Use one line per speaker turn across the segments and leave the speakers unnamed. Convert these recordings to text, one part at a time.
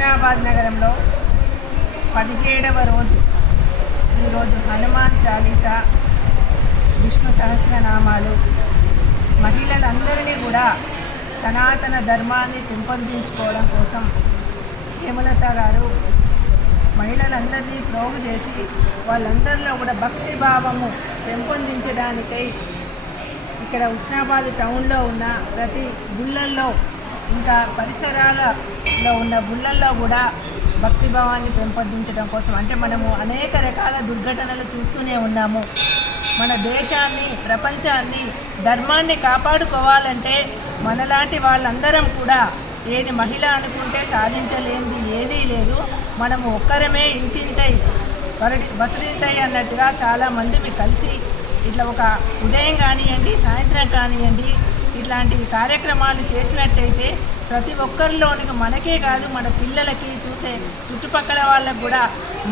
హుస్నాబాద్ నగరంలో పదిహేడవ రోజు. ఈరోజు హనుమాన్ చాలీసా విష్ణు సహస్రనామాలు. మహిళలందరినీ కూడా సనాతన ధర్మాన్ని పెంపొందించుకోవడం కోసం హేమలత గారు మహిళలందరినీ ప్రోగు చేసి వాళ్ళందరిలో కూడా భక్తి భావము పెంపొందించడానికై ఇక్కడ ఉస్నాబాద్ టౌన్లో ఉన్న ప్రతి గుళ్ళల్లో ఇంకా పరిసరాల లో ఉన్న గుళ్ళల్లో కూడా భక్తిభావాన్ని పెంపొందించడం కోసం అంటే మనము అనేక రకాల దుర్ఘటనలు చూస్తూనే ఉన్నాము. మన దేశాన్ని ప్రపంచాన్ని ధర్మాన్ని కాపాడుకోవాలంటే మనలాంటి వాళ్ళందరం కూడా ఏది మహిళ అనుకుంటే సాధించలేనిది ఏదీ లేదు. మనము ఒక్కరమే ఇంటింతై వరడి బసుడింతై అన్నట్టుగా చాలామంది మీ కలిసి ఇట్లా ఒక ఉదయం కానివ్వండి సాయంత్రం కానివ్వండి ఇట్లాంటి కార్యక్రమాలు చేసినట్టయితే ప్రతి ఒక్కరిలోనికి మనకే కాదు మన పిల్లలకి చూసే చుట్టుపక్కల వాళ్ళకు కూడా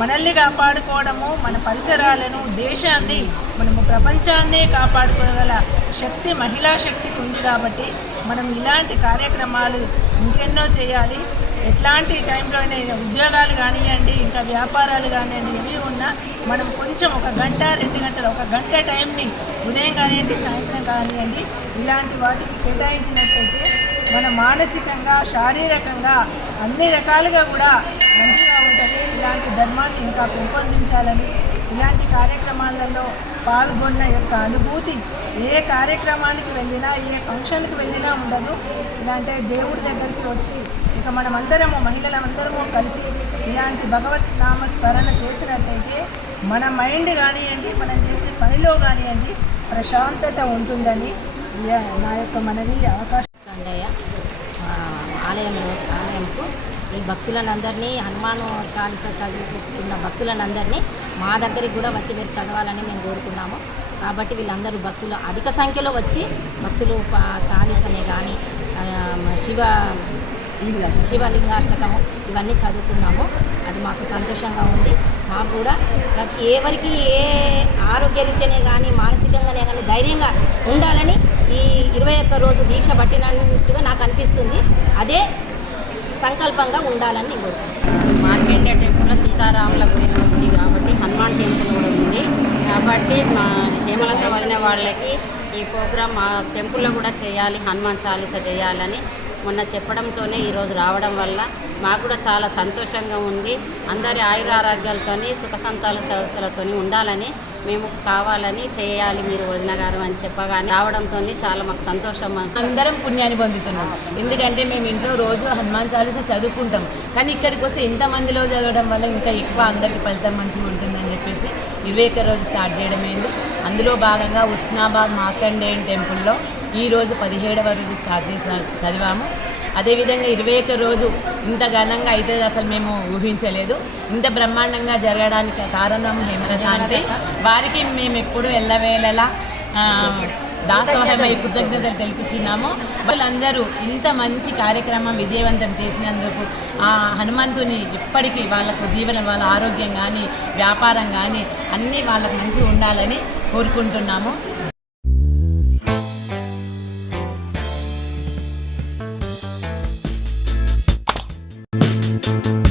మనల్ని కాపాడుకోవడము మన పరిసరాలను దేశాన్ని మనము ప్రపంచాన్నే కాపాడుకోగల శక్తి మహిళా శక్తికి ఉంది కాబట్టి మనం ఇలాంటి కార్యక్రమాలు ఇంకెన్నో చేయాలి. ఎట్లాంటి టైంలో అయినా ఉద్యోగాలు కానివ్వండి ఇంకా వ్యాపారాలు కానివ్వండి ఇవి ఉన్నా మనం కొంచెం ఒక గంట రెండు గంటలు ఒక గంట టైంని ఉదయం కానివ్వండి సాయంత్రం కానివ్వండి ఇలాంటి వాటికి కేటాయించినట్లయితే మన మానసికంగా శారీరకంగా అన్ని రకాలుగా కూడా మంచిగా ఉంటుంది. ఇలాంటి ధర్మాన్ని ఇంకా పెంపొందించాలని ఇలాంటి కార్యక్రమాలలో పాల్గొన్న యొక్క అనుభూతి ఏ కార్యక్రమానికి వెళ్ళినా ఏ ఫంక్షన్కి వెళ్ళినా ఉండదు. ఇలాంటి దేవుడి దగ్గరికి వచ్చి ఇక మనమందరము మహిళలందరము కలిసి ఇలాంటి భగవత్ నామ స్మరణ చేసినట్టయితే మన మైండ్ కానివ్వండి మనం చేసే పనిలో కానివ్వండి ప్రశాంతత ఉంటుందని నా యొక్క మనవి అవకాశం.
కండయ్య ఆలయంలో ఆలయంకు ఈ భక్తులనందరినీ హనుమాను చాలీస చదువుకున్న భక్తులనందరినీ మా దగ్గరికి కూడా వచ్చి మీరు చదవాలని మేము కోరుకున్నాము. కాబట్టి వీళ్ళందరూ భక్తులు అధిక సంఖ్యలో వచ్చి భక్తులు ప- చాలీసనే కానీ శివ శివలింగాష్టకము ఇవన్నీ చదువుకున్నాము. అది మాకు సంతోషంగా ఉంది. మాకు కూడా ప్రతి ఎవరికి ఏ ఆరోగ్యరీత్యానే కానీ మానసికంగానే కానీ ధైర్యంగా ఉండాలని ఈ ఇరవై ఒక్క రోజు దీక్ష పట్టినట్టుగా నాకు అనిపిస్తుంది. అదే సంకల్పంగా ఉండాలని నేను కోరుకుంటున్నాను.
మార్కండే టెంపుల్లో సీతారాముల గుడి ఉంది కాబట్టి హనుమాన్ టెంపుల్ కూడా ఉంది. కాబట్టి మా హేమలత వదిన వాళ్ళకి ఈ ప్రోగ్రామ్ మా టెంపుల్లో కూడా చేయాలి హనుమాన్ చాలీస చేయాలని మొన్న చెప్పడంతోనే ఈరోజు రావడం వల్ల మాకు కూడా చాలా సంతోషంగా ఉంది. అందరి ఆయురారోగ్యాలతోని సుఖ సంతాల సంతాలతో ఉండాలని మేము కావాలని చేయాలి మీరు వదిన గారు అని చెప్పగానే రావడంతో చాలా మాకు సంతోషం
అందరం పుణ్యాన్ని పొందుతున్నాం. ఎందుకంటే మేము ఇంట్లో రోజు హనుమాన్ చాలీసా చదువుకుంటాం. కానీ ఇక్కడికి వస్తే ఇంతమందిలో చదవడం వల్ల ఇంకా ఎక్కువ అందరికి ఫలితం మంచిగా ఉంటుందని చెప్పేసి ఇరవై ఒక్క రోజు స్టార్ట్ చేయడం అయింది అందులో భాగంగా ఉస్నాబాద్ మార్కండేయన్ టెంపుల్లో ఈ రోజు పదిహేడవ రోజు స్టార్ట్ చేసిన చదివాము. అదేవిధంగా ఇరవై ఒక్క రోజు ఇంత ఘనంగా అయితే అసలు మేము ఊహించలేదు. ఇంత బ్రహ్మాండంగా జరగడానికి కారణం హేమలత అంటే వారికి మేము ఎప్పుడు ఎల్లవేళలా దాసోహమై కృతజ్ఞతలు తెలుపుచున్నాము. వాళ్ళందరూ ఇంత మంచి కార్యక్రమం విజయవంతం చేసినందుకు ఆ హనుమంతుని ఎప్పటికీ వాళ్ళకు దీవెన వాళ్ళ ఆరోగ్యం కానీ వ్యాపారం కానీ అన్నీ వాళ్ళకు మంచిగా ఉండాలని కోరుకుంటున్నాము. Thank you.